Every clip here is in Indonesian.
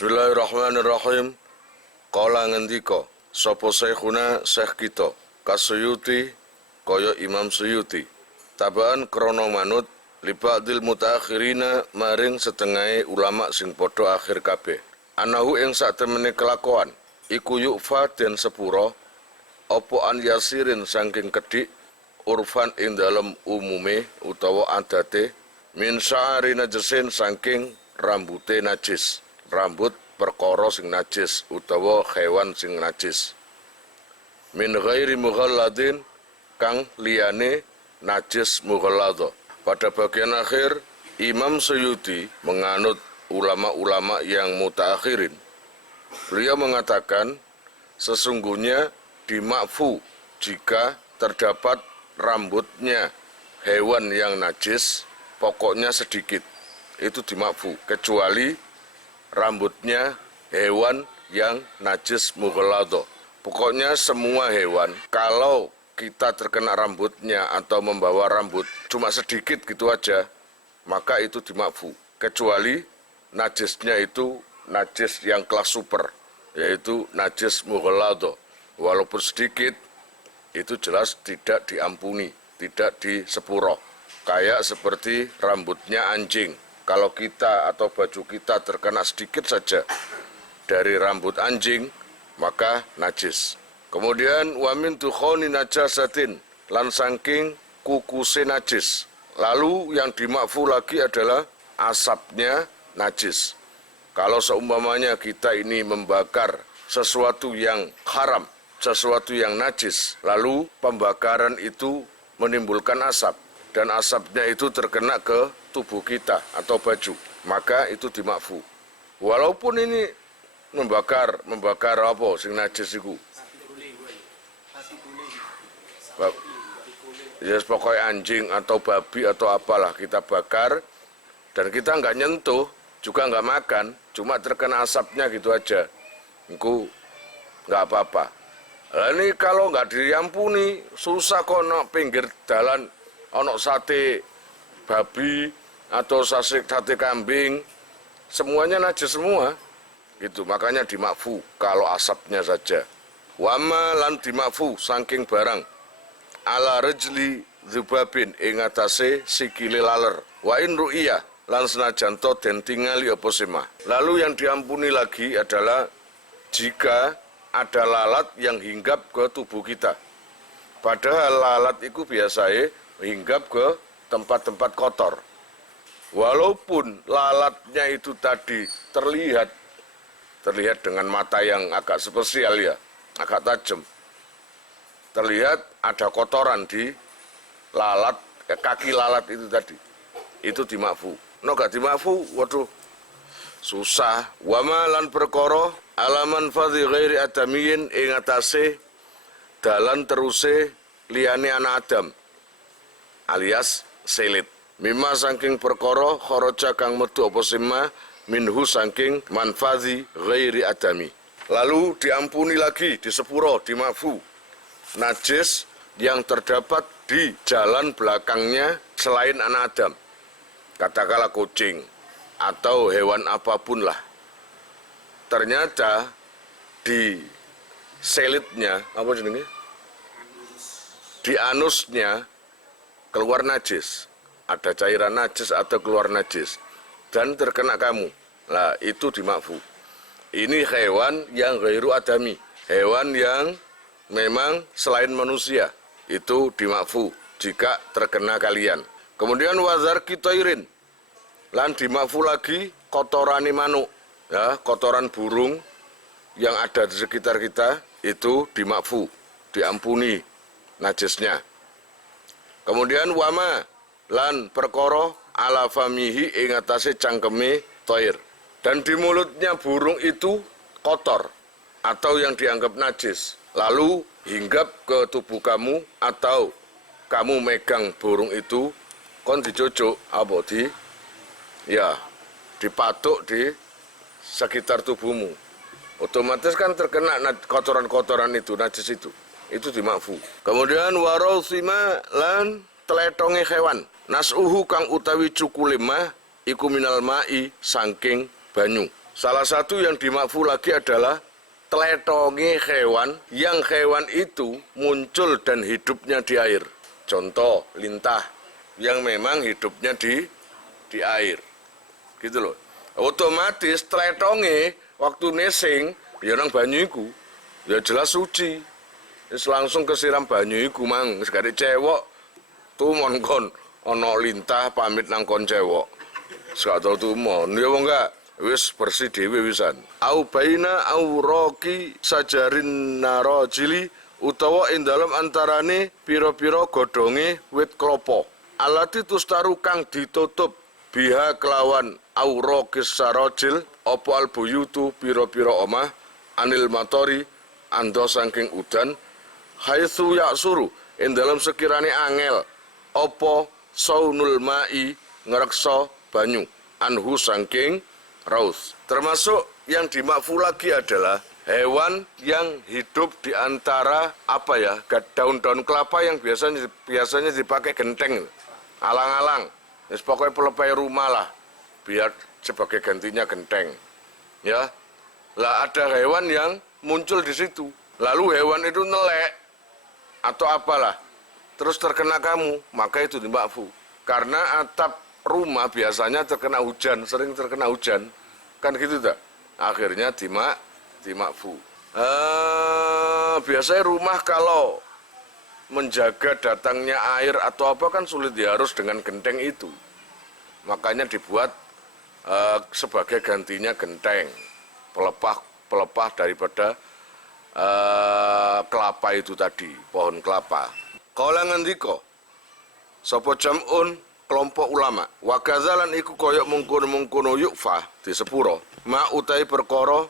Bismillahirrahmanirrahim. Qala ngendika sapa syekhuna syekh kita Kasuyuti kaya Imam Suyuti tabaan krana manut libadil mutaakhirina maring setengahe ulama sing padha akhir kabeh anahu ing satemene kelakuan iku yufa den sepura apa an yasirin saking kedhik urfan ing dalem umume utawa adate min sya'ari najasin saking rambute najis, rambut perkara sing najis utawa hewan sing najis. Min ghairi mughalladin kang liyane najis mughalladha. Pada bagian akhir Imam Suyuti menganut ulama-ulama yang mutaakhirin. Beliau mengatakan sesungguhnya dimakfu jika terdapat rambutnya hewan yang najis pokoknya sedikit, itu dimakfu kecuali rambutnya hewan yang najis mughalladha. Pokoknya semua hewan kalau kita terkena rambutnya atau membawa rambut cuma sedikit gitu aja, maka itu dimakfu. Kecuali najisnya itu najis yang kelas super, yaitu najis mughalladha. Walaupun sedikit, itu jelas tidak diampuni, tidak disepuro. Kayak seperti rambutnya anjing. Kalau kita atau baju kita terkena sedikit saja dari rambut anjing, maka najis. Kemudian wamin tukhoni najasatin lan saking kukuse najis. Lalu yang dimakfu lagi adalah asapnya najis. Kalau seumpamanya kita ini membakar sesuatu yang haram, sesuatu yang najis, lalu pembakaran itu menimbulkan asap dan asapnya itu terkena ke tubuh kita atau baju, maka itu dimakfu. Walaupun ini membakar apa sing najis iku. Ya pokoknya anjing atau babi atau apalah kita bakar dan kita nggak nyentuh, juga nggak makan, cuma terkena asapnya gitu aja. Engko nggak apa-apa. Lah ini kalau nggak diampuni, susah kok no pinggir dalan ono sate babi atau sate kambing, semuanya najis semua. Gitu, makanya dimakfu kalau asapnya saja. Wama lan dimakfu saking barang ala rejli dzubabin ing atase sikile laler. Wa in ru'iyah lan senajan to den tingali apa semah. Lalu yang diampuni lagi adalah jika ada lalat yang hinggap ke tubuh kita. Padahal lalat itu biasanya hinggap ke tempat-tempat kotor. Walaupun lalatnya itu tadi terlihat dengan mata yang agak spesial ya, agak tajam. Terlihat ada kotoran di lalat, kaki lalat itu tadi. Itu dimakfu. No gak dimakfu, waduh, susah. Wama lan perkara alaman fadhi ghairi adamiyin ing atase dalan teruse liyane anak Adam alias selit. Mimma saking perkara kharaja kang metu apa sima minhu saking manfazi ghairi adami. Lalu diampuni lagi, disepuro, dimakfu najis yang terdapat di jalan belakangnya selain anak Adam. Katakanlah kucing atau hewan apapun lah. Ternyata di selitnya, apa jenenge? Di anusnya keluar najis. Ada cairan najis atau keluar najis dan terkena kamu. Lah itu dimakfu. Ini hewan yang ghairu adami, hewan yang memang selain manusia, itu dimakfu jika terkena kalian. Kemudian wazar kitairin lan dimakfu lagi kotorani manuk, ya, kotoran burung yang ada di sekitar kita itu dimakfu, diampuni najisnya. Kemudian wama lan perkara ala famihi ing atase cangkeme toir. Dan di mulutnya burung itu kotor atau yang dianggap najis. Lalu hinggap ke tubuh kamu atau kamu megang burung itu, kon dicucuk apa dipatuk di sekitar tubuhmu. Otomatis kan terkena kotoran-kotoran itu, najis itu dimakfu. Kemudian warausima lan tletonge hewan. Nasuhu kang utawi cukule mah iku minal ma'i saking banyu. Salah satu yang dimakfu lagi adalah tletonge hewan, yang hewan itu muncul dan hidupnya di air. Contoh, lintah yang memang hidupnya di air. Gitu loh. Otomatis tletonge waktu nesing, ya nang banyu iku, ya jelas suci. Terus langsung kesiram banyu iku mang, sekali cewek tuh mon ono lintah pamit nang kon cewek. Sak tau tuh mon, ya enggak. Wis bersih dhewe wisan. Au baina au roki sajarin narojili utawa ing dalem antarane pira-pira godhonge wit klapa. Alati tustaru kang ditutup biha kelawan au roki sarojil apa albuyutu pira-pira omah anil matori ando saking udan haitsu yaksuru ing dalem sekirane angel apa saunul mai ngreksa banyu anhu saking raus. Termasuk yang dimakfu lagi adalah hewan yang hidup di antara daun-daun kelapa yang biasanya dipakai genteng, alang-alang. Pokoknya pelepai rumah lah, biar sebagai gantinya genteng. Ya, lah ada hewan yang muncul di situ. Lalu hewan itu nelek atau apalah, terus terkena kamu, maka itu dimakfu. Karena atap rumah biasanya terkena hujan, sering terkena hujan, kan gitu tak? Akhirnya dimakfu. Biasanya rumah kalau menjaga datangnya air atau apa kan sulit, ya harus dengan genteng itu. Makanya dibuat sebagai gantinya genteng, pelepah daripada kelapa itu tadi, pohon kelapa. Kala ngendika sapa jam'un kelompok ulama wa kadzalan iku koyok mungkono-mungkono yukfa di sepuro ma utai perkara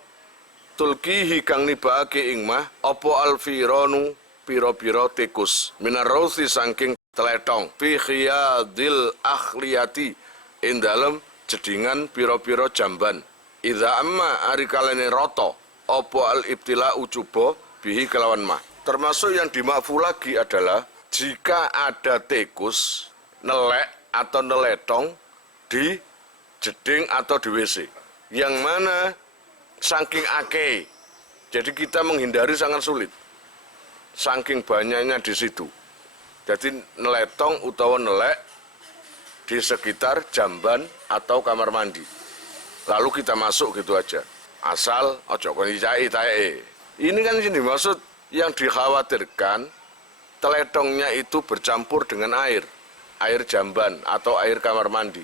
tulkihi kang nibake ing mah apa alfiranu pira-pira tikus minarausi saking tletong fi khiyadil akhliyati ing dalem jedingan pira-pira jamban idza amma ari kalene rata apa al ibtila ucuba bihi kelawan mah. Termasuk yang dimakfu lagi adalah jika ada tikus nelek atau neletong di jeding atau di WC, yang mana saking akeh, jadi kita menghindari sangat sulit, saking banyaknya di situ. Jadi neletong utawa nelek di sekitar jamban atau kamar mandi, lalu kita masuk gitu aja, asal ojo kon dicai tae. Ini kan yang dimaksud, yang dikhawatirkan teletongnya itu bercampur dengan air jamban atau air kamar mandi.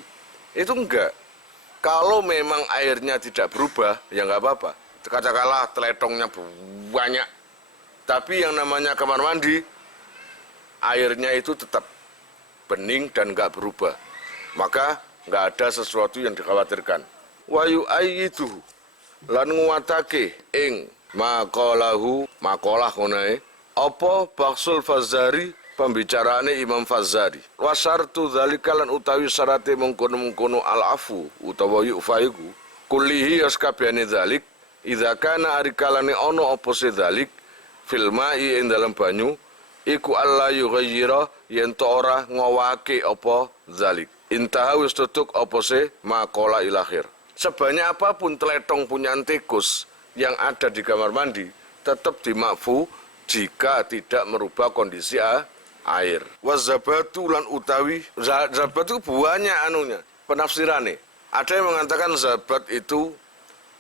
Itu enggak. Kalau memang airnya tidak berubah, ya enggak apa-apa. Katakanlah teletongnya banyak, tapi yang namanya kamar mandi, airnya itu tetap bening dan enggak berubah. Maka enggak ada sesuatu yang dikhawatirkan. Wa yu'ayyidu lan nguwatake ing maqalahu maqalah ngono apa Baksul Fazari pembicaraane Imam Fazari. Wasartu dzalikalan utawi syarate mengkono-mengkono al-afu utawa yufaiku kullihi askabehane dzalik idza kana arikalane ana apa se dzalik fil ma'i ing dalam banyu iku alla yughayyira yen to ora ngowake apa dzalik. Intaha wis tutuk apa se maqala ilakhir. Sebanyak apapun teletong punyaan tikus yang ada di kamar mandi tetap dimakfu jika tidak merubah kondisi air. Wazabatu lan utawi, zabat itu banyak anunya, penafsirannya. Ada yang mengatakan zabat itu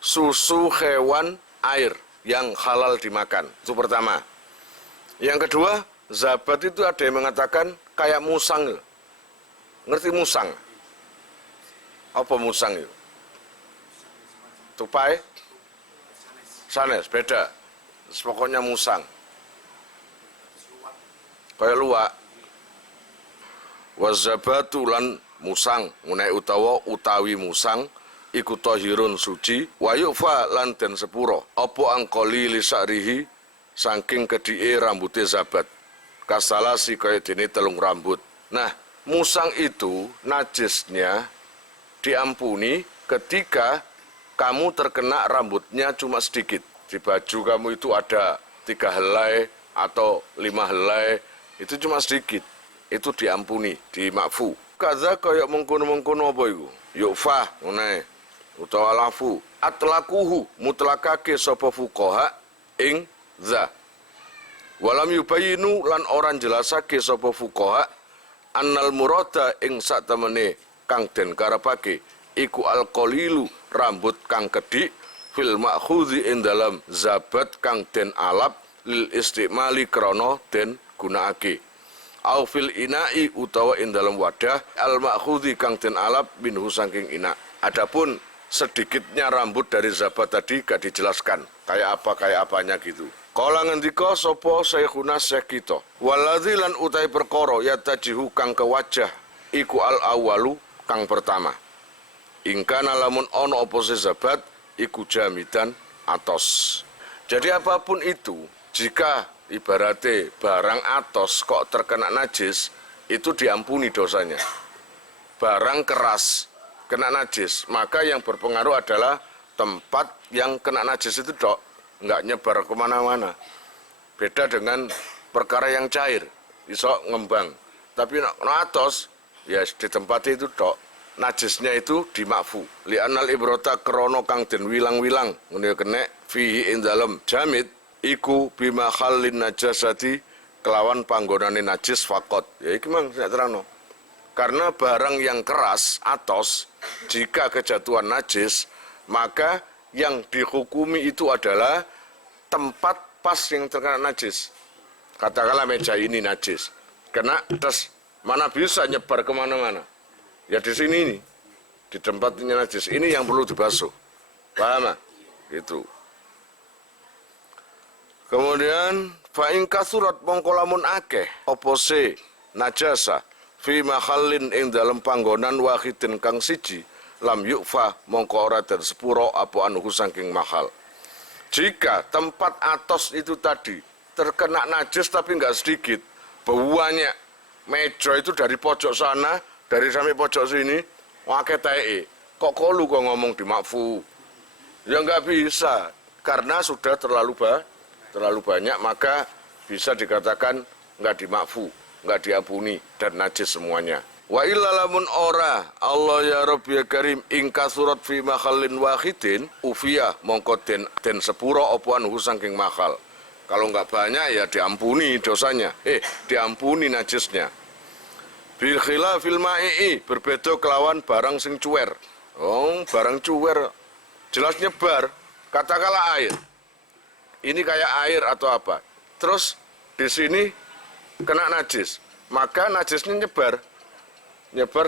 susu hewan air yang halal dimakan. Itu pertama. Yang kedua, zabat itu ada yang mengatakan kayak musang. Ngerti musang? Apa musang itu? Tupai? Sanes, beda. Pokoknya musang. Kayak luwak. Wazabatu lan musang munai utawi musang iku tahirun suci wa yufa lan den sepuro apa angkoli lisarihi saking kedhike rambute zabat kasalasi kaya dene telung rambut. Nah, musang itu najisnya diampuni ketika kamu terkena rambutnya cuma sedikit. Di baju kamu itu ada 3 helai atau 5 helai, itu cuma sedikit, itu diampuni, dimakfu. Kaza kayak mengkono-mengkono apa itu? Yukfah, utawa lafu. atlakuhu mutlakake sapa fuqaha ing za. Walam yubayinu lan orang jelasake sapa fuqaha annal murada ing satemene kang den karepake iku alqalilu rambut kang kedhik fil ma'khudhi ing dalam zabat kang den alap lil istimali krana den gunakake au fil ina'i utawa ing dalam wadah al ma'khudhi kang den alap minhu saking ina. Adapun sedikitnya rambut dari zabat tadi gak dijelaskan kayak apanya gitu. Kala ngendika sapa Syekhuna Syekh kita waladzi lan utai perkara yatajihu kang ke wajah iku al awalu kang pertama ingkana lamun ono apa zabat iku jamidan atos. Jadi apapun itu jika ibaratnya barang atos kok terkena najis itu diampuni dosanya. Barang keras kena najis maka yang berpengaruh adalah tempat yang kena najis itu dok, nggak nyebar kemana-mana. Beda dengan perkara yang cair, iso ngembang. Tapi atos, ya di tempat itu dok, najisnya itu dimakfu. Li'anal ibrota krono kang den wilang-wilang, ngene kene fihi ing dalem jamid, iku bima khalin najasati kelawan panggonane najis fakot. Ya iki mang nek terangno. Karena barang yang keras, atos, jika kejatuhan najis, maka yang dihukumi itu adalah tempat pas yang terkena najis. Katakanlah meja ini najis, kena terus mana bisa nyebar kemana-mana? Ya di sini ini, di tempatnya najis. Ini yang perlu dibasuh, paham? Gitu. Kemudian fa'in kasurat mongkolamun akeh opose najasa fi mahallin ing dalam panggonan wahidin kang siji lam yukfa mongko ora den sepuro apa anuhu saking mahal. Jika tempat atos itu tadi terkena najis tapi enggak sedikit, banyak meja itu dari pojok sana, dari sampai pojok sini, wakai tae. Kok lu kok ngomong dimakfu? Ya enggak bisa, karena sudah terlalu banyak, maka bisa dikatakan enggak dimakfu, enggak diampuni dan najis semuanya. Wa illalamun ora Allah ya Rabbi ya Karim ingka surat fi makhallin wahidin ufiyah mongko den sepuro opuan saking makhal. Kalau enggak banyak ya diampuni dosanya, diampuni najisnya. Bil khilafil ma'i berbeda kelawan barang sing cuwer. Oh, barang cuwer jelas nyebar, katakanlah air. Ini kayak air atau apa. Terus di sini kena najis, maka najisnya nyebar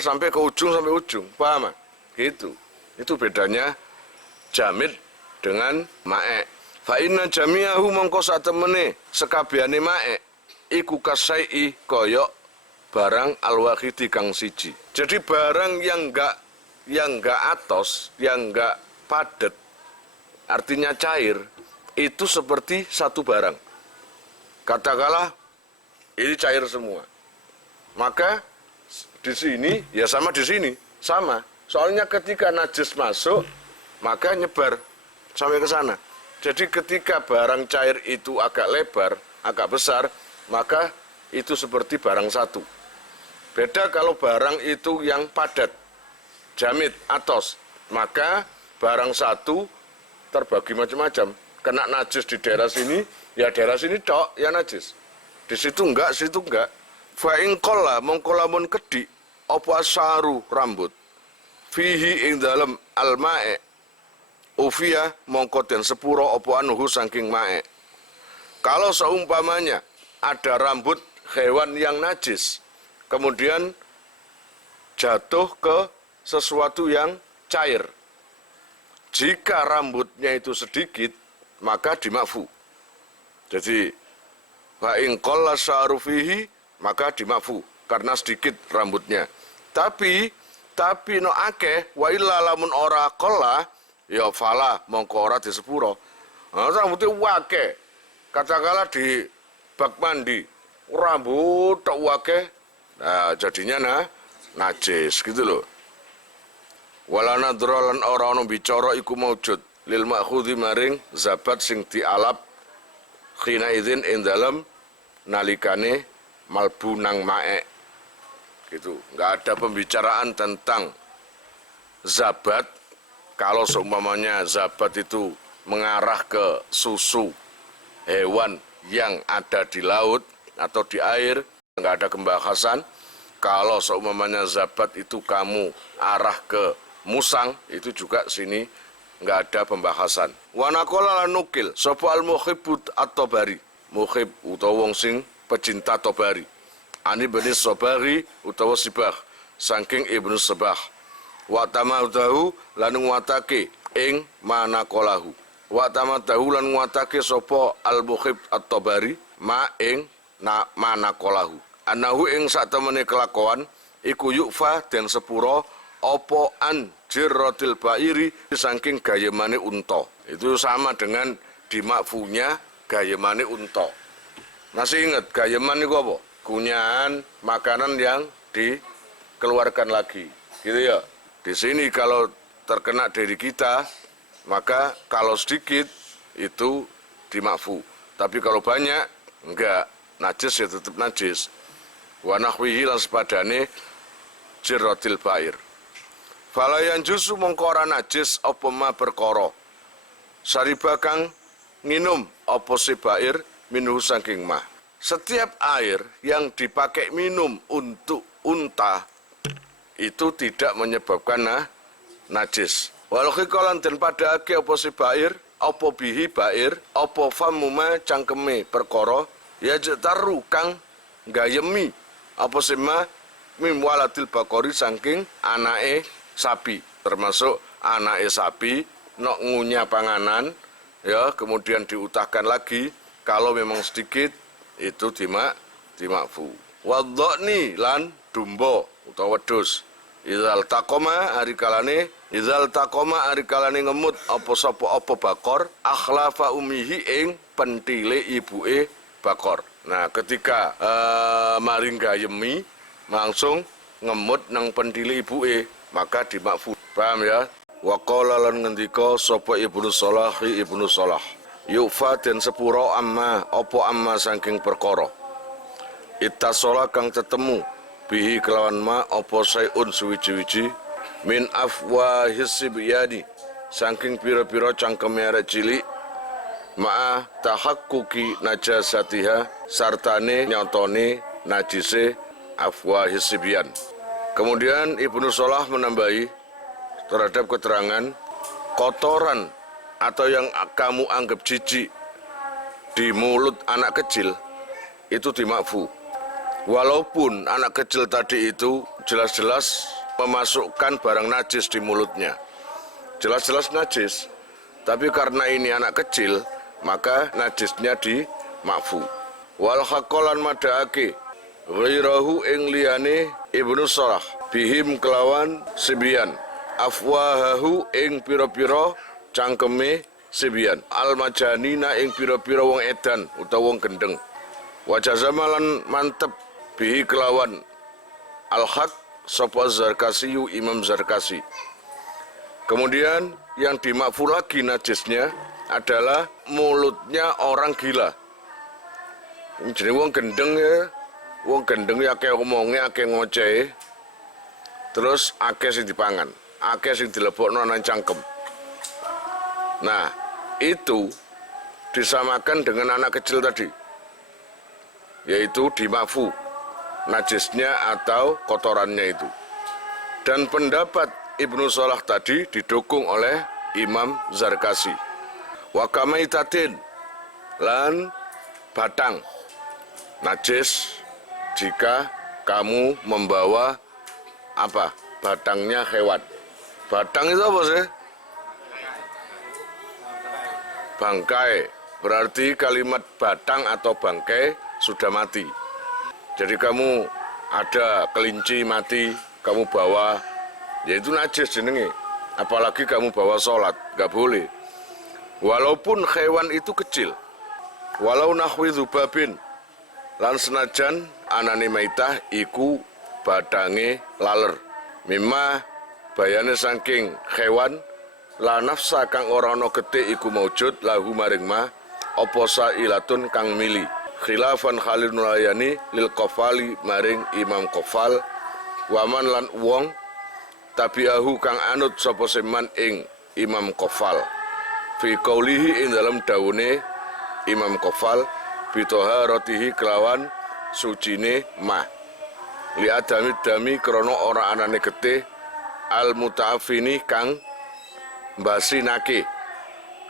sampai ke ujung paham? Gitu. Itu bedanya jamid dengan ma'e. Fa inna jami'ahu mongko satemene sekabehane ma'e iku kasai koyok barang al-wahidi kang siji. Jadi barang yang enggak atos, yang enggak padat, artinya cair, itu seperti satu barang. Katakanlah ini cair semua. Maka di sini ya sama di sini, sama. Soalnya ketika najis masuk, maka nyebar sampai ke sana. Jadi ketika barang cair itu agak lebar, agak besar, maka itu seperti barang satu. Beda kalau barang itu yang padat, jamid, atos, maka barang satu terbagi macam-macam. Kena najis di daerah sini, ya daerah sini tok, ya najis. Di situ enggak, situ enggak. Fa'in kola mongkolamun kedi, opo asaru rambut. Fihi ing dalam al-ma'e. Ufiyah mongko den sepuro opo anuhu saking ma'e. Kalau seumpamanya ada rambut hewan yang najis, kemudian jatuh ke sesuatu yang cair. Jika rambutnya itu sedikit, maka dimakfu. Jadi, fa'in kola asaru fihi, maka dimakfu karena sedikit rambutnya. Tapi no akeh wa illa lamun ora kola ya fala mongko ora di sepuro. Nah, rambutnya wake. Katakanlah di bak mandi rambut tok wake. Nah, jadinya najis gitu loh. Wala nadra lan ora ono bicara iku maujud lil ma'khudhi maring zabat sing dialap khina idzin ing dalem nalikane malbu nang ma'e gitu. Nggak ada pembicaraan tentang zabat kalau seumpamanya zabat itu mengarah ke susu hewan yang ada di laut atau di air, nggak ada pembahasan. Kalau seumpamanya zabat itu kamu arah ke musang, itu juga sini nggak ada pembahasan. Wanakola lan nukil sapa al muhibbut at-Tabari, muhib utawa wong sing pecinta Tabari. Ani bani Sabari utawa Sibah saking Ibnu Sabah. Wa tamadahu lan nguatake ing manakolahu. Wa tamadahu lan nguatake sapa al muhib at-Tabari ma ing manakolahu. Anahu ing satemene kelakuan iku yukfa den sepuro opo an jirrotil bairi saking gayemane unta. Itu sama dengan dimakfunya gayemane unta. Masih ingat gayeman itu apa? Kunyahan makanan yang dikeluarkan lagi, gitu ya. Di sini kalau terkena dari kita, maka kalau sedikit itu dimakfu. Tapi kalau banyak enggak, najis ya tetap najis. Wa nahwihi lan sepadane jirrotil bair. Falayan jusu mongkora najis apa ma perkara. Sariba kang nginum apa si bair minuh saking mah. Setiap air yang dipakai minum untuk unta itu tidak menyebabkan najis. Walau khikolan dan pada ake apa si bair, apa bihi bair, apa famuma cangkeme perkara, ya jetaru kang gayemi apa si ma mimwalatil bakori saking anake sapi, termasuk anake sapi nok ngunyah panganan, ya kemudian diutahkan lagi. Kalau memang sedikit itu dimakfu. Wadhani lan dumbo utawa wedhus. Izal takoma ari kalane ngemut apa sapa apa bakor akhlafa umihi ing pentile ibuke bakor. Nah, ketika maring gayemi langsung ngemut nang pentile ibuke, maka dimakfu. Paham ya? Wa qala lan ngendika sapa Ibnu Shalah yufa den sepuro amma saking perkara ittasola kang tetemu bihi kelawan ma apa sayun suwiji-wiji min afwahis sibyani saking pira-pira cangkeme arek cilik ma'a tahaqquqi najasatiha sartane nyotone najise afwahis sibyan. Kemudian Ibnu Shalah menambahi terhadap keterangan kotoran atau yang kamu anggap jijik di mulut anak kecil itu dimakfu. Walaupun anak kecil tadi itu jelas-jelas memasukkan barang najis di mulutnya, jelas-jelas najis, tapi karena ini anak kecil maka najisnya dimakfu. Wal haqqalan madaake ghairahu ing liyane Ibnu Shalah bihim kelawan sibyan afwahahu ing pira-pira cangkeme sibyan al-majanina ing pira-pira wong edan utawa wong gendeng. Wajah zamalan mantep bihi kelawan al-haq sapa Zarkasiyu Imam Zarkasi. Kemudian yang dimakfu lagi najisnya adalah mulutnya orang gila. Jadi wong gendeng ya akeh omonge akeh ngoceh. Terus akeh sing dipangan, akeh sing dilebokno nang cangkem. Nah, itu disamakan dengan anak kecil tadi, yaitu dimakfu najisnya atau kotorannya itu. Dan pendapat Ibnu Shalah tadi didukung oleh Imam Zarkasi. Wa kamaitatin lan batang najis jika kamu membawa apa? Batangnya hewan. Batang itu apa sih? Bangkai, berarti kalimat batang atau bangkai sudah mati. Jadi kamu ada kelinci mati, kamu bawa, yaitu najis jenenge. Apalagi kamu bawa sholat, gak boleh. Walaupun hewan itu kecil, walau nahwi dzubabin, lan senajan anane maitah iku badange laler. Mimma bayane saking hewan la nafsa kang ora ana getih iku maujud lahu maring ma apa sailatun kang mili khilafan khalil nulayani lil qafali maring Imam Qafal waman lan wong tabiahu kang anut sapa seman ing Imam Qafal fi qaulihi ing dalam daune Imam Qafal bitoharatihi kelawan sucine mah li adami dami krana ora anane getih al mutaafini kang basinake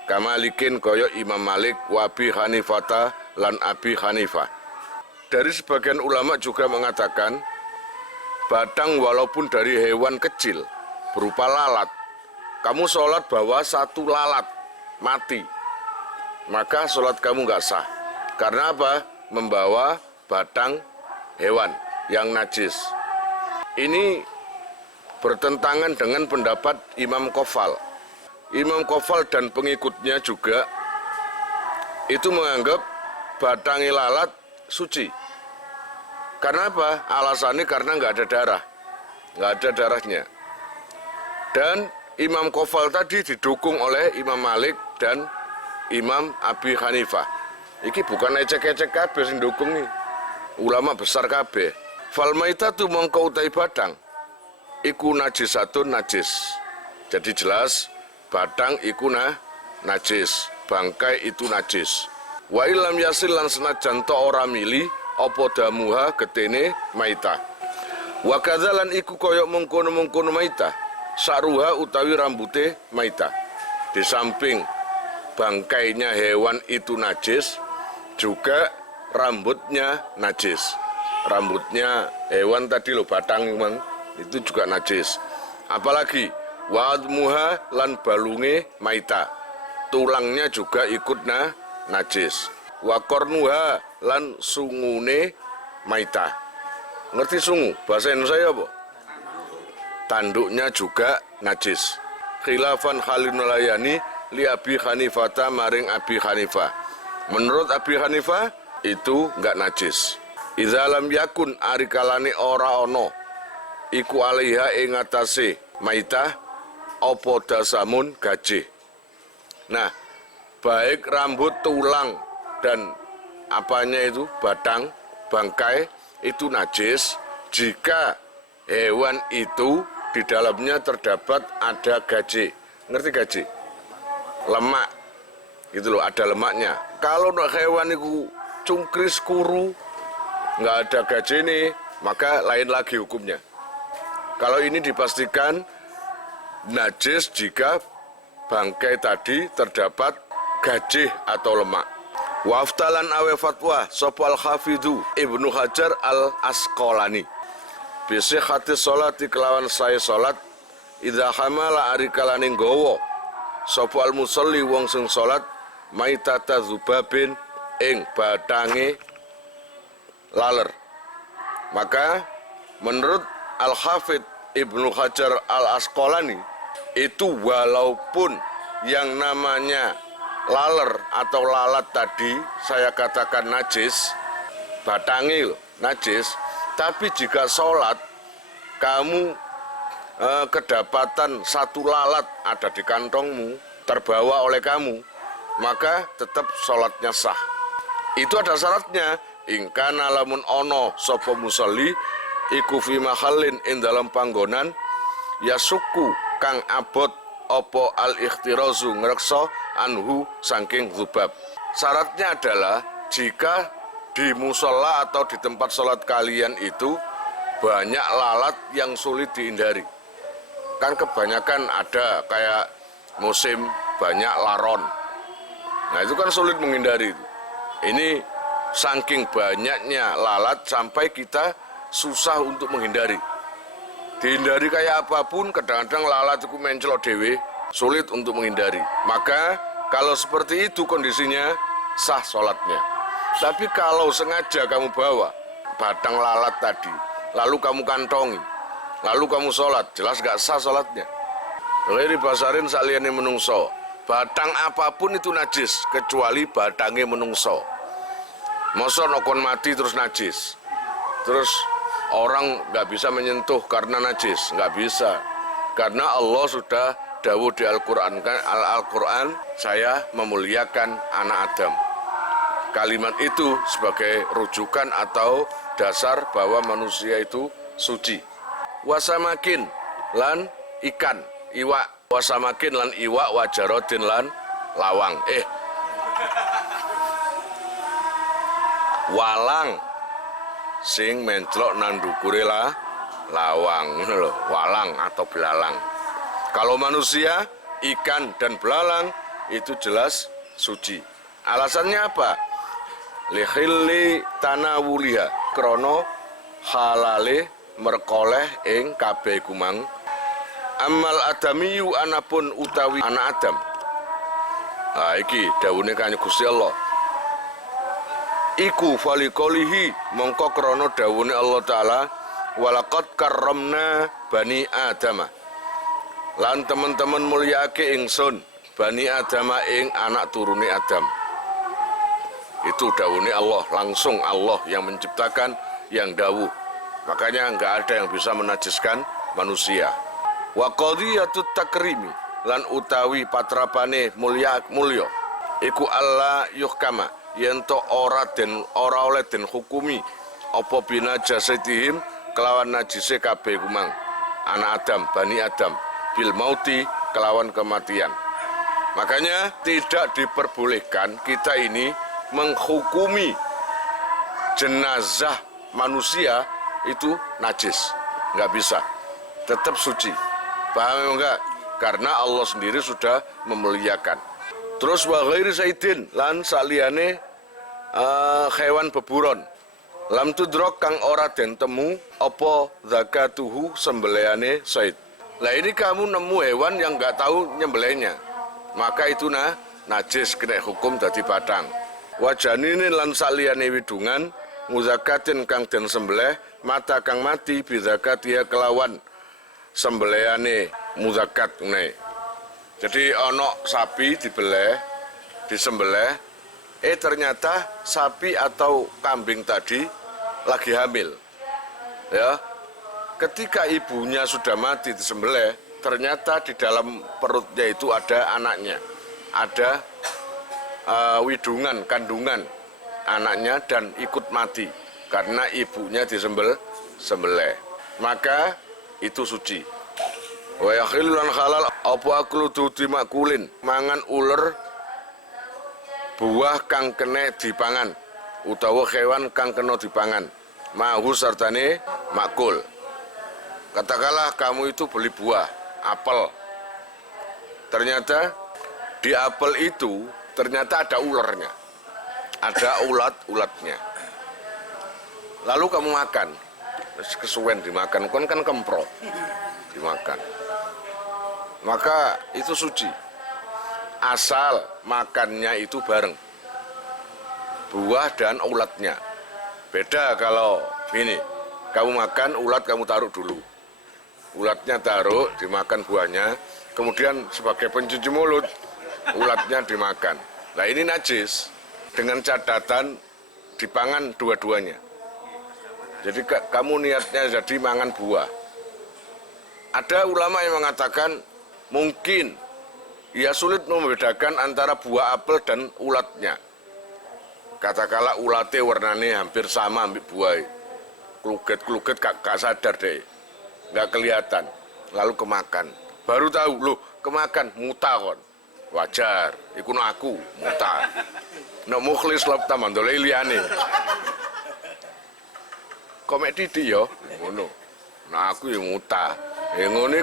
kamalikin kaya Imam Malik wa Abi Hanifata lan Abi Hanifah. Dari sebagian ulama juga mengatakan batang walaupun dari hewan kecil berupa lalat, kamu sholat bawa satu lalat mati, maka sholat kamu nggak sah. Karena apa? Membawa batang hewan yang najis. Ini bertentangan dengan pendapat Imam Qafal. Imam Qafal dan pengikutnya juga itu menganggap batang lalat suci. Karena apa? Alasannya karena nggak ada darah, nggak ada darahnya. Dan Imam Qafal tadi didukung oleh Imam Malik dan Imam Abi Hanifah. Iki bukan ecek-ecek kabeh sing dukung nih, ulama besar kabeh. Fal maitatu mongko utai batang iku najisatun najis. Jadi jelas batang iku najis, bangkai itu najis. Wa ilam yasil lan senajan to ora mili apa damuha getene maita. Wa kadzalan iku kaya mengkono-mengkono maita, saruha utawi rambute maita. Di samping bangkainya hewan itu najis, juga rambutnya najis. Rambutnya hewan tadi lo batang memang itu juga najis. Apalagi wadmuha lan balunge maita, tulangnya juga ikut najis. Wa kornuha lan sungune maita. Ngerti sungu? Bahasa Indonesia apa? Tanduknya juga najis. Khilafan Khalinulayani li Abi Hanifata maring Abi Hanifah. Menurut Abi Hanifah itu enggak najis. Idza lam yakun ari kalane ora ono iku alaiha ing atase maitah apa dasamun gajih. Nah, baik rambut, tulang dan apanya itu batang, bangkai itu najis jika hewan itu di dalamnya terdapat ada gaji. Ngerti gaji? Lemak gitu loh, ada lemaknya. Kalau hewan itu cungkris kuru nggak ada gaji ini, maka lain lagi hukumnya. Kalau ini dipastikan najis jika bangkai tadi terdapat gajih atau lemak. Waftalan awe fatwa sopal hafidhu Ibnu Hajar al Asqalani bisih hati sholat kelawan saya sholat idha hamala ari kalaning gowo sopal musalli wong sing sholat maitata zubabin ing badange laler. Maka menurut Al-Hafidh Ibnu Hajar Al-Asqalani itu walaupun yang namanya laler atau lalat tadi saya katakan najis, batangil najis, tapi jika sholat kamu kedapatan satu lalat ada di kantongmu, terbawa oleh kamu, maka tetap sholatnya sah. Itu ada syaratnya. Ingkana lamun ono sopo musalli iku fi mahallin ing dalam panggonan yasuku kang abot opo al ikhtirazu ngrekso anhu saking zubab. Syaratnya adalah jika di musola atau di tempat sholat kalian itu banyak lalat yang sulit dihindari. Kan kebanyakan ada kayak musim banyak laron. Nah itu kan sulit menghindari. Ini saking banyaknya lalat sampai kita susah untuk menghindari. Dihindari kayak apapun, kadang-kadang lalat itu mencelok dewe, sulit untuk menghindari. Maka kalau seperti itu kondisinya sah sholatnya. Tapi kalau sengaja kamu bawa batang lalat tadi, lalu kamu kantongi, lalu kamu sholat, jelas gak sah sholatnya. Lalu dibasarin saliyane menungso, batang apapun itu najis kecuali batangnya menungso. Masa nokon mati terus najis, terus orang nggak bisa menyentuh karena najis, nggak bisa. Karena Allah sudah dawuh di Al-Quran, kan Al-Quran saya memuliakan anak Adam. Kalimat itu sebagai rujukan atau dasar bahwa manusia itu suci. Wasamakin lan ikan, iwak Wasamakin lan iwak wajarodin lan lawang. Walang sing menclok nang ndukure lawang, ngono lho, walang atau belalang. Kalau manusia, ikan dan belalang itu jelas suci. Alasannya apa? Lihilli tanawuliha, krono halale merkoleh ing kabeh kumang. Amal adamiyu anapun utawi anak Adam. Nah iki dawuhne Kanjeng Gusti Allah. Iku falikolihi mongko krono dawuhne Allah Ta'ala, walaqad karramna bani Adama. Lan teman-teman mulyake ingsun bani Adama ing anak turune Adam. Itu dawuhne Allah, langsung Allah yang menciptakan, yang dawuh. Makanya enggak ada yang bisa menajiskan manusia. Wa qadiyatut takrimi lan utawi patrapane mulya iku Allah yuhkama yento ora oleh den hukumi apa bina jasatihim kelawan najise kabeh kumang anak Adam, bani Adam bil mauti kelawan kematian. Makanya tidak diperbolehkan kita ini menghukumi jenazah manusia itu najis, nggak bisa, tetap suci. Paham enggak? Karena Allah sendiri sudah memuliakan. Terus wa ghairi saidin lan saliyane hewan beburon. Lam tudrok kang ora den temu apa zakatuhu sembelihane said. Lah ini kamu nemu hewan yang enggak tahu nyembelihnya. Maka itu najis kena hukum dadi batang. Wa janinin lan saliyane widungan muzakatin kang den sembelih mata kang mati bizakatia kelawan sembelihane muzakat ne. Jadi ono sapi disembelih, ternyata sapi atau kambing tadi lagi hamil. Ya. Ketika ibunya sudah mati disembelih, ternyata di dalam perutnya itu ada anaknya. Ada widungan, kandungan anaknya dan ikut mati karena ibunya disembelih. Maka itu suci. Wa yakhillu lan halal apa aklu dimakulin mangan uler buah kang kena dipangan utawa hewan kang kena dipangan mahu sartane makul. Katakanlah kamu itu beli buah apel, ternyata di apel itu ternyata ada ulernya, ada ulatnya, lalu kamu makan, kesuwen dimakan, kan kempro dimakan, maka itu suci asal makannya itu bareng buah dan ulatnya. Beda kalau ini kamu makan ulat, kamu taruh dulu, ulatnya taruh dimakan buahnya, kemudian sebagai pencuci mulut ulatnya dimakan. Nah ini najis dengan catatan dipangan dua-duanya. Jadi kamu niatnya jadi mangan buah. Ada ulama yang mengatakan mungkin ia sulit membedakan antara buah apel dan ulatnya. Katakanlah ulatnya warnanya hampir sama ambil buah, kluget gak sadar deh, gak kelihatan, lalu kemakan, baru tahu loh kemakan muta kon, wajar, iku no aku muta, no mukhlis lop taman dole liane, komedi yo, ngono, nah aku yang muta, yang ngono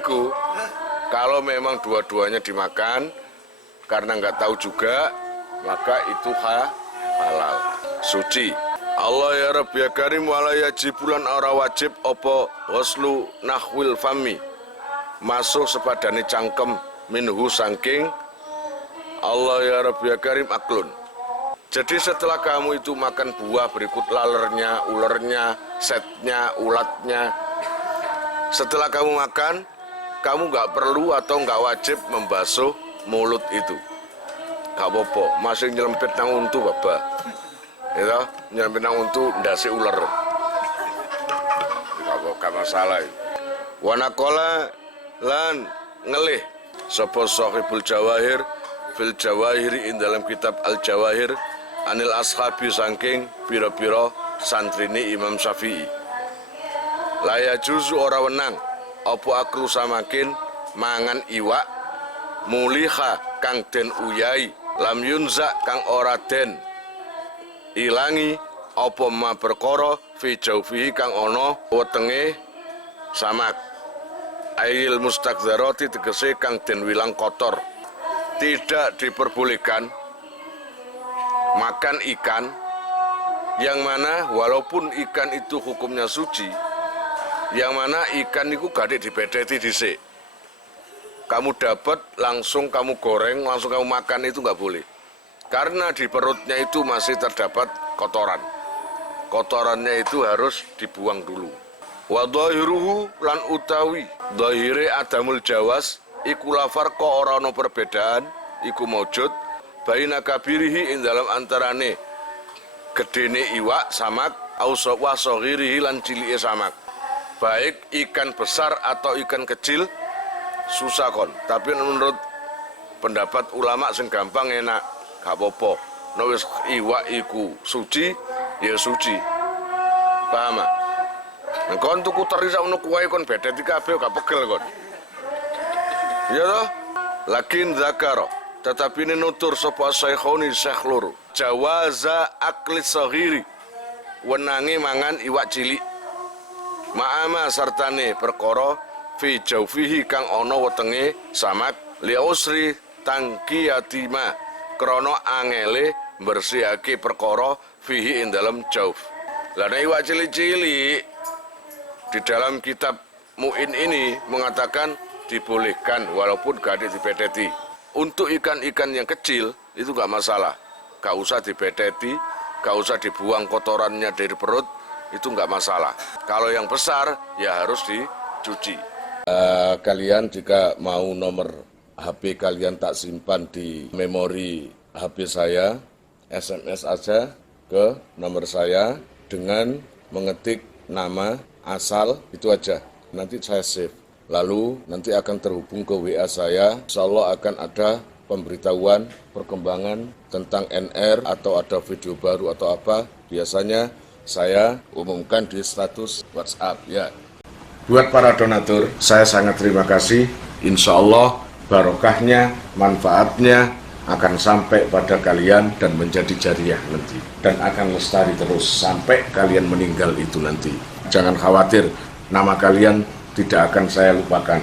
kalau memang dua-duanya dimakan karena nggak tahu juga, maka itu halal, suci. Allah ya Rabbi ya Karim wala yajibulan ora wajib opo ghuslu nahwil fami masuk sepadane cangkem minhu sangking Allah ya Rabbi ya Karim aklun. Jadi setelah kamu itu makan buah berikut lalernya, ulernya, setnya, ulatnya, setelah kamu makan, kamu nggak perlu atau nggak wajib membasuh mulut itu. Gak apa-apa, masih nyelempit nang untu bapak. Ya, nyelempit nang untu ndase ular. Gak masalah. Wanakola lan ngelih sapa sahibul jawahir fil jawahiri in dalam kitab al jawahir anil ashabi saking pira-pira santrine Imam Syafi'i. Laya juzu ora wenang apa aklu samakin mangan iwak muliha kang den uyai, lam yunza kang ora den ilangi, apa ma perkara fi jaufihi kang ana wetenge samak. Ail mustakdzarati tegese kang den wilang kotor. Tidak diperbolehkan makan ikan yang mana walaupun ikan itu hukumnya suci, yang mana ikan itu gak dibedeti dhisik. Kamu dapat langsung kamu goreng, langsung kamu makan, itu nggak boleh. Karena di perutnya itu masih terdapat kotoran. Kotorannya itu harus dibuang dulu. Wa dhahiruhu lan utawi dhahire adamul jawas iku lafar ko ora ana perbedaan iku maujud baina kabirihi ing dalam antarane gedene iwak samak wa saghirihi lan cilike samak. Baik ikan besar atau ikan kecil susah kon, tapi menurut pendapat ulama sing gampang enak gak apa-apa. Nek wis iwak iku suci ya suci. Paham? Nek kon tuku teri sakmono kuwae kon bedeti kabeh gak pegel kon. Ya toh? Lakin zakara tetapi ini nutur sapa syekhoni syekh loro. Jawaza akli saghiri wenange mangan iwak cilik. Ma'ama sartane perkara fi jaufihi kang ana wetenge samak li usri tangkiyatima krana angele bersihake perkara fihi ing dalam jauf. Lah nek iwak cilik-cilik di dalam kitab Mu'in ini mengatakan dibolehkan walaupun gak dibedeti. Untuk ikan-ikan yang kecil itu gak masalah, gak usah dibedeti, gak usah dibuang kotorannya dari perut, itu nggak masalah. Kalau yang besar ya harus dicuci. Kalian jika mau nomor HP kalian tak simpan di memori HP saya, SMS aja ke nomor saya dengan mengetik nama asal, itu aja. Nanti saya save. Lalu nanti akan terhubung ke WA saya. Insya Allah akan ada pemberitahuan perkembangan tentang NR atau ada video baru atau apa. Biasanya saya umumkan di status WhatsApp ya. Buat para donatur, saya sangat terima kasih. Insya Allah barokahnya, manfaatnya akan sampai pada kalian dan menjadi jariah nanti. Dan akan lestari terus sampai kalian meninggal itu nanti. Jangan khawatir, nama kalian tidak akan saya lupakan.